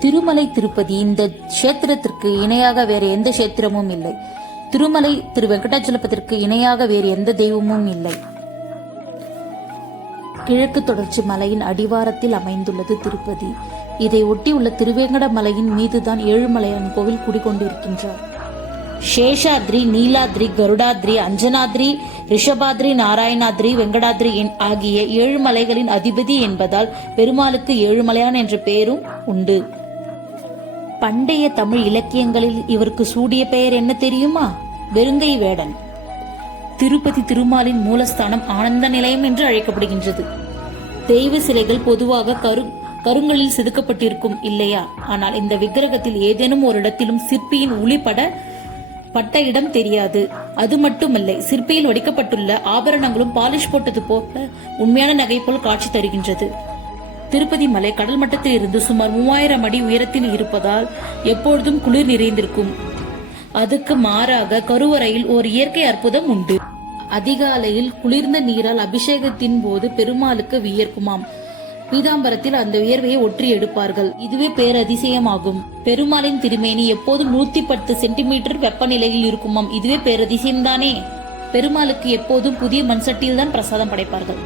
திருமலை திருப்பதி இந்த க்ஷேத்திரத்திற்கு இணையாக வேறு எந்த கஷேத்திரமும் இல்லை. திருமலை திரு வெங்கடாச்சலபத்திற்கு இணையாக வேறு எந்த தெய்வமும் இல்லை. கிழக்கு தொடர்ச்சி மலையின் அடிவாரத்தில் அமைந்துள்ளது திருப்பதி. இதை ஒட்டியுள்ள திருவேங்கட மலையின் மீதுதான் ஏழுமலையான் கோவில் குடிகொண்டிருக்கின்றார். சேஷாத்ரி நீலாத்ரி கருடாத்ரி அஞ்சனாத்ரி ரிஷபாத்ரி நாராயணாத்ரி வெங்கடாத்ரி ஆகிய ஏழு மலைகளின் அதிபதி என்பதால் பெருமாளுக்கு ஏழுமலையான் என்ற பெயரும் உண்டு பண்டைய தமிழ் இலக்கியங்களில் இவருக்கு சூடிய பெயர் என்ன தெரியுமா வெறுங்கை வேடன் திருப்பதி திருமாலின் மூலஸ்தானம் ஆனந்த நிலையம் என்று அழைக்கப்படுகின்றது தெய்வ சிலைகள் பொதுவாக கரு கருங்கலில் செதுக்கப்பட்டிருக்கும் இல்லையா ஆனால் இந்த விக்கிரகத்தில் ஏதேனும் ஒரு இடத்திலும் சிற்பியின் உளிப்பட பட்ட இடம் தெரியாது. அது மட்டுமல்ல சிற்பியில் வடிக்கப்பட்டுள்ள ஆபரணங்களும் பாலிஷ் போட்டது போல உண்மையான நகை போல் காட்சி தருகின்றது. திருப்பதி மலை கடல் மட்டத்தில் இருந்து சுமார் மூவாயிரம் அடி உயரத்தில் இருப்பதால் எப்பொழுதும் குளிர் நிறைந்திருக்கும். அதுக்கு மாறாக கருவறையில் ஒரு இயற்கை அற்புதம் உண்டு. அதிகாலையில் குளிர்ந்த நீரால் அபிஷேகத்தின் போது பெருமாளுக்கு வியர்க்குமாம். பீதாம்பரத்தில் அந்த உயர்வையை ஒற்றி எடுப்பார்கள். இதுவே பேரதிசயமாகும். பெருமாளின் திருமேனி எப்போதும் நூத்தி பத்து சென்டிமீட்டர் வெப்பநிலையில் இருக்குமாம். இதுவே பேரதிசயம்தானே? பெருமாளுக்கு எப்போதும் புதிய மண்சட்டியில் தான் பிரசாதம் படைப்பார்கள்.